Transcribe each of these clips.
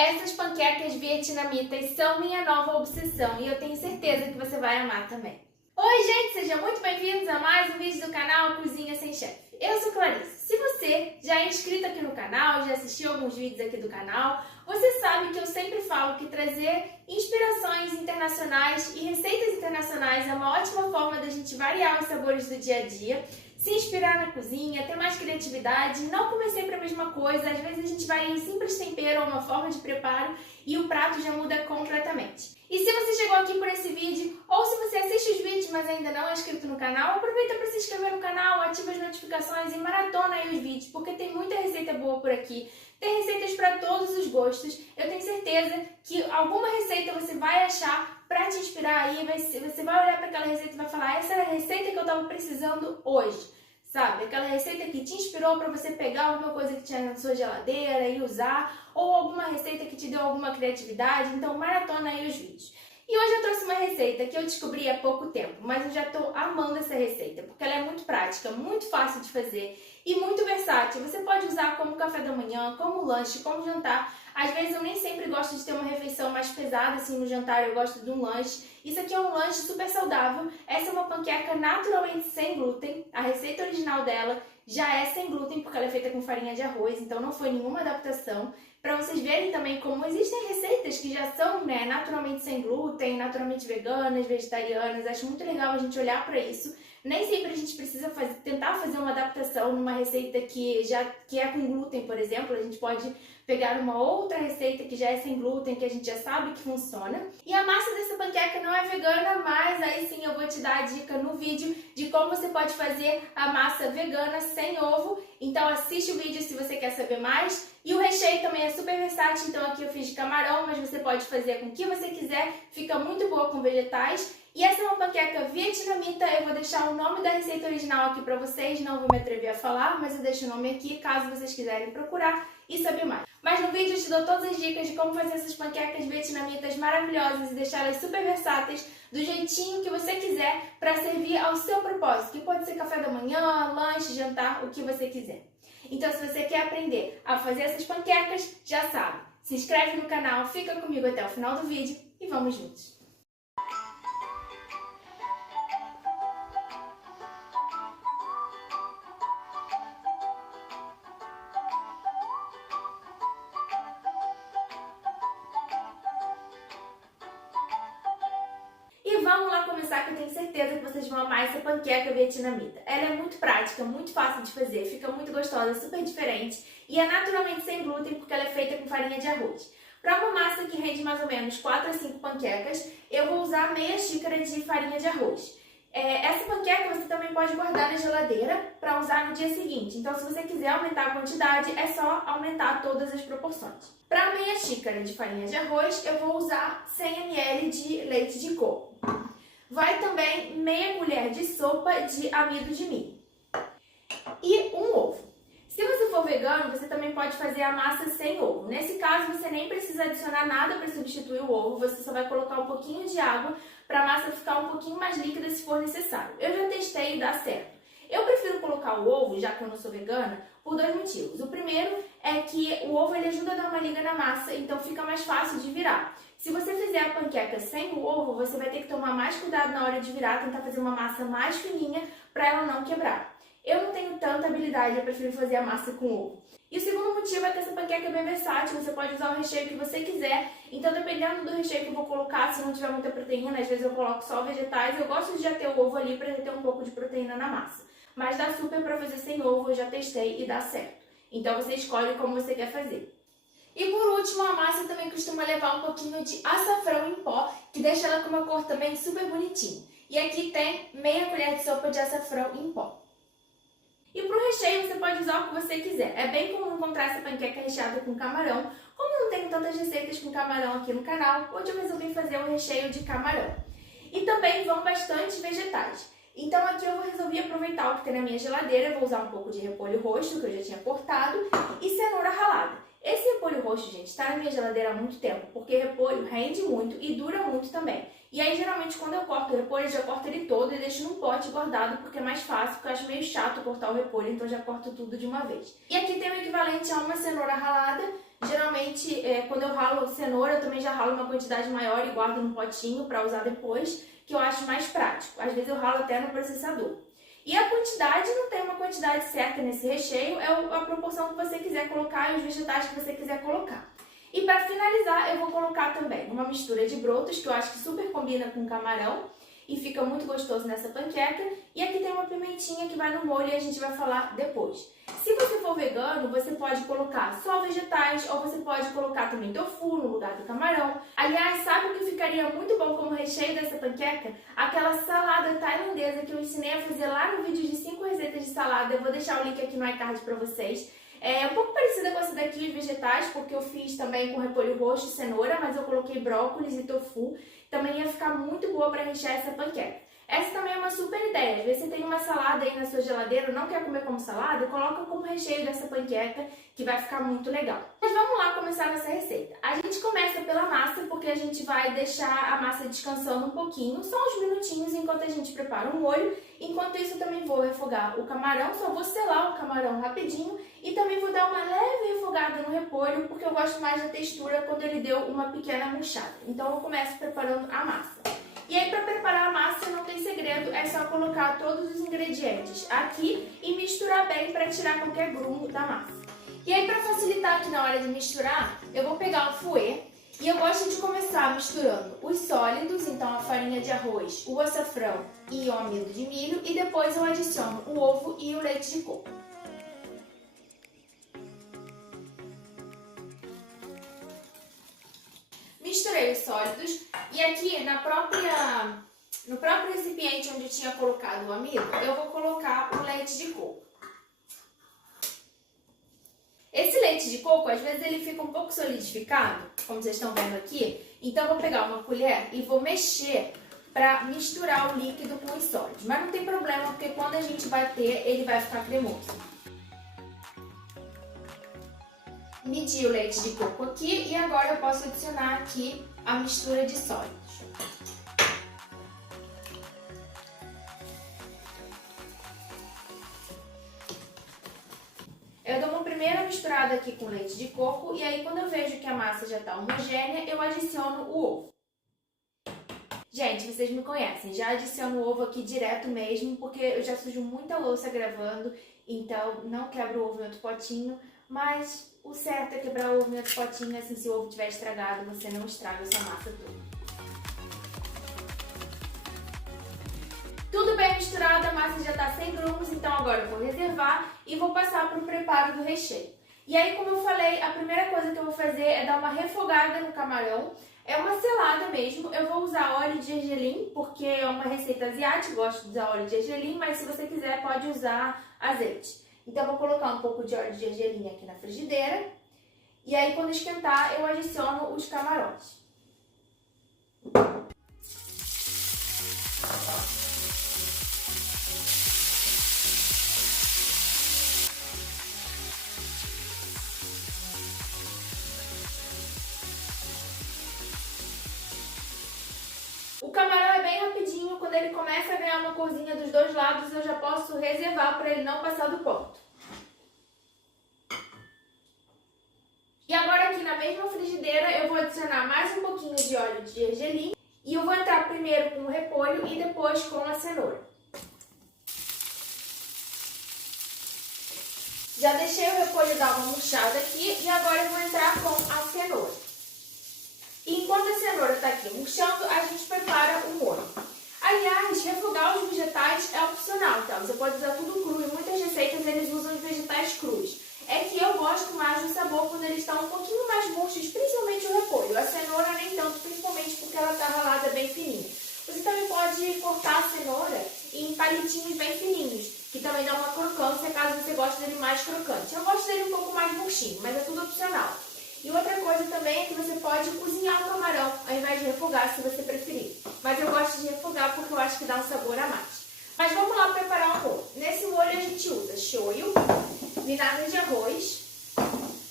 Essas panquecas vietnamitas são minha nova obsessão e eu tenho certeza que você vai amar também. Oi gente, sejam muito bem-vindos a mais um vídeo do canal Cozinha Sem Chefe. Eu sou Clarice. Se você já é inscrito aqui no canal, já assistiu alguns vídeos aqui do canal, você sabe que eu sempre falo que trazer inspirações internacionais e receitas internacionais é uma ótima forma da gente variar os sabores do dia a dia, se inspirar na cozinha, ter mais criatividade, não comer sempre a mesma coisa. Às vezes a gente vai em simples tempero ou uma forma de preparo e o prato já muda completamente. E se você chegou aqui por esse vídeo, ou se você assiste os vídeos mas ainda não é inscrito no canal, aproveita para se inscrever no canal, ativa as notificações e maratona aí os vídeos, porque tem muita receita boa por aqui. Tem receitas para todos os gostos. Eu tenho certeza que alguma receita você vai achar para te inspirar aí. Você vai olhar para aquela receita e vai falar: essa era a receita que eu estava precisando hoje. Sabe? Aquela receita que te inspirou para você pegar alguma coisa que tinha na sua geladeira e usar, ou alguma receita que te deu alguma criatividade. Então maratona aí os vídeos. E hoje eu trouxe uma receita que eu descobri há pouco tempo, mas eu já estou amando essa receita, porque ela é muito prática, muito fácil de fazer e muito versátil. Você pode usar como café da manhã, como lanche, como jantar. Às vezes eu nem sempre gosto de ter uma refeição mais pesada assim no jantar, eu gosto de um lanche. Isso aqui é um lanche super saudável. Essa é uma panqueca naturalmente sem glúten. A receita original dela já é sem glúten, porque ela é feita com farinha de arroz, então não foi nenhuma adaptação. Para vocês verem também como existem receitas que já são naturalmente sem glúten, naturalmente veganas, vegetarianas. Acho muito legal a gente olhar para isso. Nem sempre a gente precisa tentar fazer uma adaptação numa receita que é com glúten, por exemplo. A gente pode pegar uma outra receita que já é sem glúten, que a gente já sabe que funciona. E a massa dessa panqueca não é vegana, mas aí sim eu vou te dar a dica no vídeo de como você pode fazer a massa vegana sem ovo. Então assiste o vídeo se você quer saber mais. E o recheio também é super versátil, então aqui eu fiz de camarão, mas você pode fazer com o que você quiser, fica muito boa com vegetais. E essa é uma panqueca vietnamita, eu vou deixar o nome da receita original aqui pra vocês, não vou me atrever a falar, mas eu deixo o nome aqui caso vocês quiserem procurar e saber mais. Mas no vídeo eu te dou todas as dicas de como fazer essas panquecas vietnamitas maravilhosas e deixá-las super versáteis, do jeitinho que você quiser, para servir ao seu propósito, que pode ser café da manhã, lanche, jantar, o que você quiser. Então, se você quer aprender a fazer essas panquecas, já sabe, se inscreve no canal, fica comigo até o final do vídeo e vamos juntos! E vamos lá começar, que eu tenho certeza que vocês vão amar essa panqueca vietnamita. Ela é muito prática, muito fácil de fazer, fica muito gostosa, super diferente e é naturalmente sem glúten porque ela é feita com farinha de arroz. Para uma massa que rende mais ou menos 4 a 5 panquecas, eu vou usar meia xícara de farinha de arroz. Essa panqueca você também pode guardar na geladeira para usar no dia seguinte. Então, se você quiser aumentar a quantidade, é só aumentar todas as proporções. Para meia xícara de farinha de arroz, eu vou usar 100 ml de leite de coco. Vai também meia colher de sopa de amido de milho. E um ovo. Se você for vegano, você também pode fazer a massa sem ovo. Nesse caso, você nem precisa adicionar nada para substituir o ovo, você só vai colocar um pouquinho de água para a massa ficar um pouquinho mais líquida se for necessário. Eu já testei e dá certo. Eu prefiro colocar o ovo, já que eu não sou vegana, por 2 motivos. O primeiro é que o ovo ele ajuda a dar uma liga na massa, então fica mais fácil de virar. Se você fizer a panqueca sem o ovo, você vai ter que tomar mais cuidado na hora de virar, tentar fazer uma massa mais fininha para ela não quebrar. Eu não tenho tanta habilidade, eu prefiro fazer a massa com ovo. E o segundo motivo é que essa panqueca é bem versátil, você pode usar o recheio que você quiser. Então, dependendo do recheio que eu vou colocar, se não tiver muita proteína, às vezes eu coloco só vegetais. Eu gosto de já ter o ovo ali para ter um pouco de proteína na massa. Mas dá super para fazer sem ovo, eu já testei e dá certo. Então, você escolhe como você quer fazer. E por último, a massa também costuma levar um pouquinho de açafrão em pó, que deixa ela com uma cor também super bonitinha. E aqui tem meia colher de sopa de açafrão em pó. E para o recheio você pode usar o que você quiser. É bem comum encontrar essa panqueca recheada com camarão. Como não tenho tantas receitas com camarão aqui no canal, hoje eu resolvi fazer um recheio de camarão. E também vão bastante vegetais. Então aqui eu resolvi aproveitar o que tem na minha geladeira. Eu vou usar um pouco de repolho roxo, que eu já tinha cortado, e cenoura ralada. Esse repolho roxo, gente, está na minha geladeira há muito tempo, porque repolho rende muito e dura muito também. E aí, geralmente, quando eu corto o repolho, eu já corto ele todo e deixo num pote guardado, porque é mais fácil, porque eu acho meio chato cortar o repolho, então eu já corto tudo de uma vez. E aqui tem o equivalente a uma cenoura ralada, Geralmente, quando eu ralo cenoura, eu também já ralo uma quantidade maior e guardo num potinho para usar depois, que eu acho mais prático. Às vezes eu ralo até no processador. E a quantidade, não tem uma quantidade certa nesse recheio, é a proporção que você quiser colocar e os vegetais que você quiser colocar. E para finalizar, eu vou colocar também uma mistura de brotos, que eu acho que super combina com camarão e fica muito gostoso nessa panqueca. E aqui tem uma pimentinha que vai no molho e a gente vai falar depois. Se você for vegano, você pode colocar só vegetais ou você pode colocar também tofu no lugar do camarão. Aliás, sabe o que ficaria muito bom como recheio dessa panqueca? Aquela salada tailandesa que eu ensinei a fazer lá no vídeo de 5 receitas de salada. Eu vou deixar o link aqui no iCard para vocês. É um pouco parecida com essa daqui, os vegetais, porque eu fiz também com repolho roxo e cenoura, mas eu coloquei brócolis e tofu. Também ia ficar muito boa para rechear essa panqueca. Essa também é uma super ideia. Às vezes você tem uma salada aí na sua geladeira, não quer comer como salada, coloca como recheio dessa panqueca, que vai ficar muito legal. Mas vamos lá começar nessa receita. A gente começa pela massa, porque a gente vai deixar a massa descansando um pouquinho, só uns minutinhos, enquanto a gente prepara o molho. Enquanto isso, eu também vou refogar o camarão, só vou selar o camarão rapidinho. E também vou dar uma leve refogada no repolho, porque eu gosto mais da textura quando ele deu uma pequena murchada. Então eu começo preparando a massa. E aí, para preparar a massa, não tem segredo, é só colocar todos os ingredientes aqui e misturar bem para tirar qualquer grumo da massa. E aí, para facilitar aqui na hora de misturar, eu vou pegar o fouet e eu gosto de começar misturando os sólidos, então a farinha de arroz, o açafrão e o amido de milho, e depois eu adiciono o ovo e o leite de coco. Misturei os sólidos e aqui no próprio recipiente onde eu tinha colocado o amido, eu vou colocar o leite de coco. Esse leite de coco, às vezes ele fica um pouco solidificado, como vocês estão vendo aqui, então eu vou pegar uma colher e vou mexer para misturar o líquido com os sólidos. Mas não tem problema, porque quando a gente bater, ele vai ficar cremoso. Medi o leite de coco aqui e agora eu posso adicionar aqui a mistura de sólidos. Eu dou uma primeira misturada aqui com leite de coco e aí quando eu vejo que a massa já está homogênea, eu adiciono o ovo. Gente, vocês me conhecem, já adiciono o ovo aqui direto mesmo, porque eu já sujo muita louça gravando, então não quebro o ovo em outro potinho, mas o certo é quebrar o ovo em outro potinho, assim, se o ovo estiver estragado, você não estraga essa massa toda. Tudo bem misturado, a massa já está sem grumos, então agora eu vou reservar e vou passar para o preparo do recheio. E aí, como eu falei, a primeira coisa que eu vou fazer é dar uma refogada no camarão. É uma selada mesmo, eu vou usar óleo de gergelim, porque é uma receita asiática, gosto de usar óleo de gergelim, mas se você quiser pode usar azeite. Então eu vou colocar um pouco de óleo de gergelim aqui na frigideira, e aí quando esquentar eu adiciono os camarões. O camarão é bem rapidinho, quando ele começa a ganhar uma corzinha dos dois lados, eu já posso reservar para ele não passar do ponto. E agora aqui na mesma frigideira eu vou adicionar mais um pouquinho de óleo de gergelim e eu vou entrar primeiro com o repolho e depois com a cenoura. Já deixei o repolho dar uma murchada aqui e agora eu vou entrar com a cenoura. E enquanto a cenoura está aqui murchando, a gente prepara o molho. Aliás, refogar os vegetais é opcional, tá? Você pode usar tudo cru, em muitas receitas eles usam os vegetais crus. É que eu gosto mais do sabor quando eles estão um pouquinho mais murchos, principalmente o repolho. A cenoura nem tanto, principalmente porque ela está ralada bem fininha. Você também pode cortar a cenoura em palitinhos bem fininhos, que também dá uma crocância caso você goste dele mais crocante. Eu gosto dele um pouco mais murchinho, mas é tudo opcional. E outra coisa também é que você pode cozinhar o camarão ao invés de refogar, se você preferir. Mas eu gosto de refogar porque eu acho que dá um sabor a mais. Mas vamos lá preparar o molho. Nesse molho a gente usa shoyu, vinagre de arroz,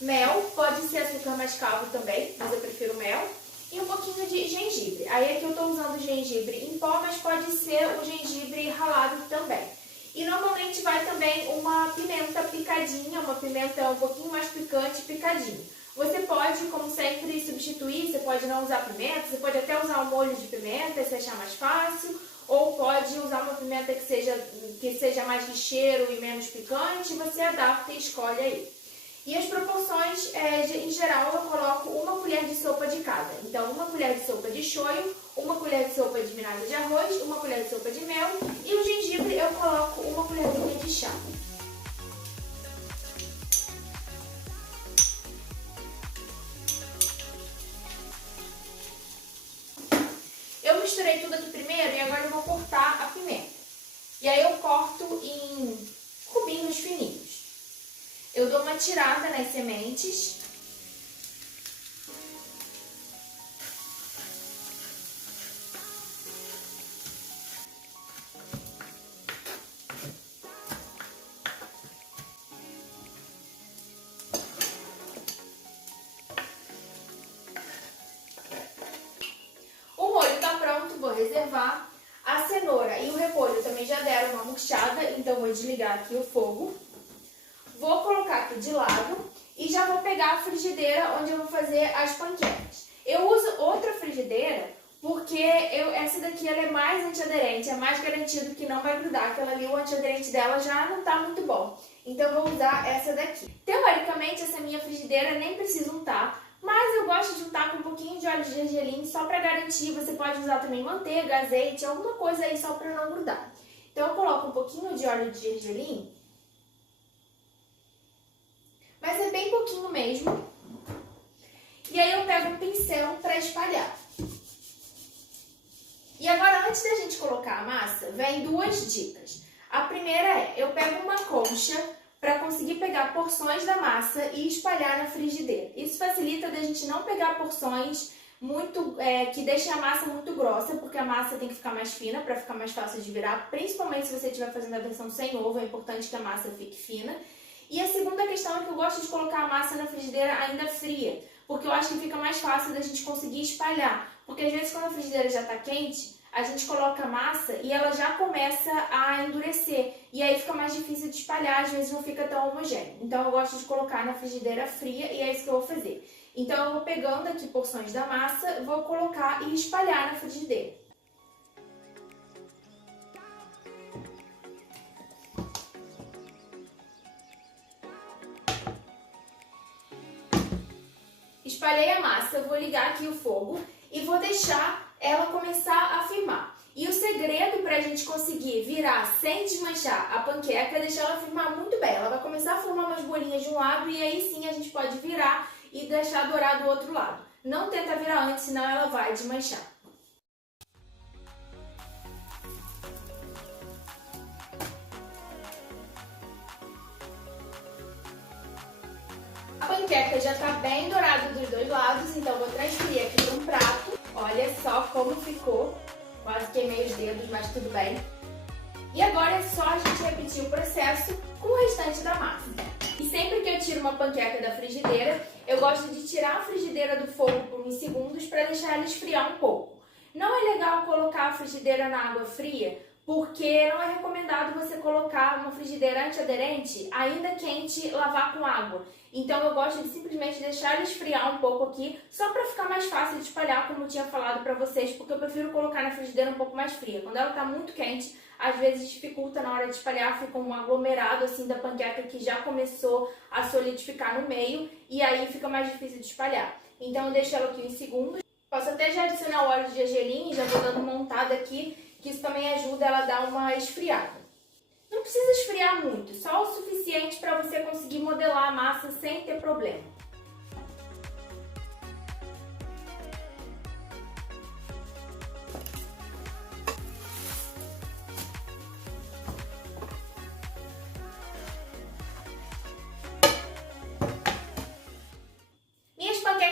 mel, pode ser açúcar mascavo também, mas eu prefiro mel, e um pouquinho de gengibre. Aí aqui eu estou usando gengibre em pó, mas pode ser o gengibre ralado também. E normalmente vai também uma pimenta picadinha, uma pimenta um pouquinho mais picante, picadinho. Você pode, como sempre, substituir, você pode não usar pimenta, você pode até usar um molho de pimenta se achar mais fácil, ou pode usar uma pimenta que seja mais de cheiro e menos picante, você adapta e escolhe aí. E as proporções, em geral, eu coloco uma colher de sopa de cada. Então, uma colher de sopa de shoyu, uma colher de sopa de vinagre de arroz, uma colher de sopa de mel e o gengibre eu coloco uma colherzinha de chá. Eu misturei tudo aqui primeiro e agora eu vou cortar a pimenta. E aí eu corto em cubinhos fininhos. Eu dou uma tirada nas sementes. O molho está pronto, vou reservar. A cenoura e o repolho também já deram uma murchada, então vou desligar aqui o fogo. Vou colocar aqui de lado e já vou pegar a frigideira onde eu vou fazer as panquecas. Eu uso outra frigideira porque essa daqui ela é mais antiaderente, é mais garantido que não vai grudar. Aquela ali, o antiaderente dela já não está muito bom. Então eu vou usar essa daqui. Teoricamente, essa minha frigideira nem precisa untar, mas eu gosto de untar com um pouquinho de óleo de gergelim só para garantir. Você pode usar também manteiga, azeite, alguma coisa aí só para não grudar. Então eu coloco um pouquinho de óleo de gergelim. Mas é bem pouquinho mesmo. E aí eu pego um pincel para espalhar. E agora, antes da gente colocar a massa, vem duas dicas. A primeira é, eu pego uma concha para conseguir pegar porções da massa e espalhar na frigideira. Isso facilita da gente não pegar porções que deixem a massa muito grossa, porque a massa tem que ficar mais fina para ficar mais fácil de virar. Principalmente se você estiver fazendo a versão sem ovo, é importante que a massa fique fina. E a segunda questão é que eu gosto de colocar a massa na frigideira ainda fria, porque eu acho que fica mais fácil da gente conseguir espalhar. Porque às vezes quando a frigideira já está quente, a gente coloca a massa e ela já começa a endurecer. E aí fica mais difícil de espalhar, às vezes não fica tão homogêneo. Então eu gosto de colocar na frigideira fria e é isso que eu vou fazer. Então eu vou pegando aqui porções da massa, vou colocar e espalhar na frigideira. Espalhei a massa, eu vou ligar aqui o fogo e vou deixar ela começar a firmar. E o segredo para a gente conseguir virar sem desmanchar a panqueca é deixar ela firmar muito bem. Ela vai começar a formar umas bolinhas de um lado e aí sim a gente pode virar e deixar dourar do outro lado. Não tenta virar antes, senão ela vai desmanchar. A panqueca já está bem dourada dos dois lados, então vou transferir aqui para um prato. Olha só como ficou. Quase queimei os dedos, mas tudo bem. E agora é só a gente repetir o processo com o restante da massa. E sempre que eu tiro uma panqueca da frigideira, eu gosto de tirar a frigideira do fogo por uns segundos para deixar ela esfriar um pouco. Não é legal colocar a frigideira na água fria, porque não é recomendado você colocar uma frigideira antiaderente ainda quente lavar com água. Então eu gosto de simplesmente deixar ela esfriar um pouco aqui, só para ficar mais fácil de espalhar, como eu tinha falado para vocês, porque eu prefiro colocar na frigideira um pouco mais fria. Quando ela está muito quente, às vezes dificulta na hora de espalhar, fica um aglomerado assim da panqueca que já começou a solidificar no meio e aí fica mais difícil de espalhar. Então eu deixo ela aqui uns segundos. Posso até já adicionar o óleo de gergelim, já vou dando montada aqui, que isso também ajuda ela a dar uma esfriada. Não precisa esfriar muito, só o suficiente para você conseguir modelar a massa sem ter problema.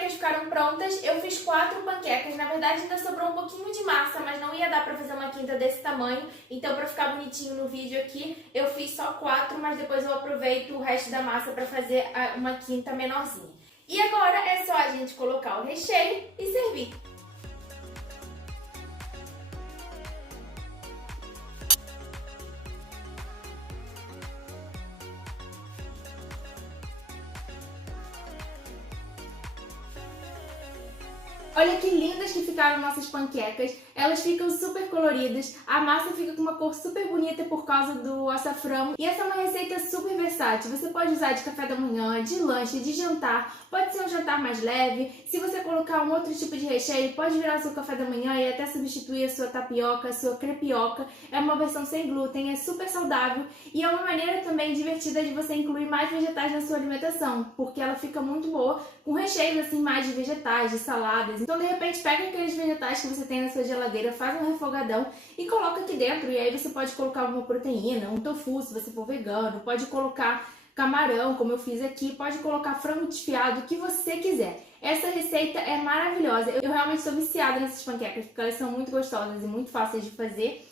Ficaram prontas, eu fiz 4 panquecas, na verdade ainda sobrou um pouquinho de massa, mas não ia dar pra fazer uma quinta desse tamanho, então pra ficar bonitinho no vídeo aqui, eu fiz só 4, mas depois eu aproveito o resto da massa pra fazer uma quinta menorzinha. E agora é só a gente colocar o recheio e servir. Olha que lindas que ficaram nossas panquecas, elas ficam super coloridas, a massa fica com uma cor super bonita por causa do açafrão e essa é uma receita super versátil, você pode usar de café da manhã, de lanche, de jantar, pode ser um jantar mais leve, se você colocar um outro tipo de recheio pode virar o seu café da manhã e até substituir a sua tapioca, a sua crepioca, é uma versão sem glúten, é super saudável e é uma maneira também divertida de você incluir mais vegetais na sua alimentação, porque ela fica muito boa com recheios assim mais de vegetais, de saladas. Então, de repente, pega aqueles vegetais que você tem na sua geladeira, faz um refogadão e coloca aqui dentro. E aí você pode colocar alguma proteína, um tofu, se você for vegano, pode colocar camarão, como eu fiz aqui, pode colocar frango desfiado, o que você quiser. Essa receita é maravilhosa. Eu realmente estou viciada nessas panquecas, porque elas são muito gostosas e muito fáceis de fazer.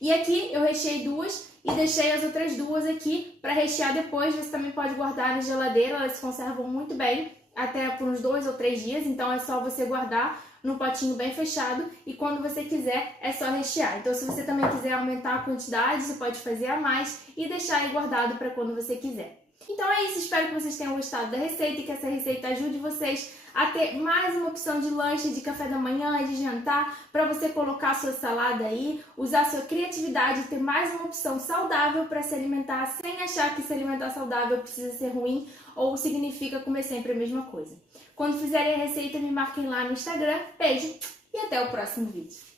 E aqui eu recheei duas e deixei as outras duas aqui para rechear depois. Você também pode guardar na geladeira, elas se conservam muito bem, até por uns 2 ou 3 dias, então é só você guardar num potinho bem fechado e quando você quiser é só rechear. Então se você também quiser aumentar a quantidade, você pode fazer a mais e deixar aí guardado para quando você quiser. Então é isso, espero que vocês tenham gostado da receita e que essa receita ajude vocês a ter mais uma opção de lanche, de café da manhã, de jantar, para você colocar a sua salada aí, usar a sua criatividade e ter mais uma opção saudável para se alimentar, sem achar que se alimentar saudável precisa ser ruim ou significa comer sempre a mesma coisa. Quando fizerem a receita, me marquem lá no Instagram. Beijo e até o próximo vídeo.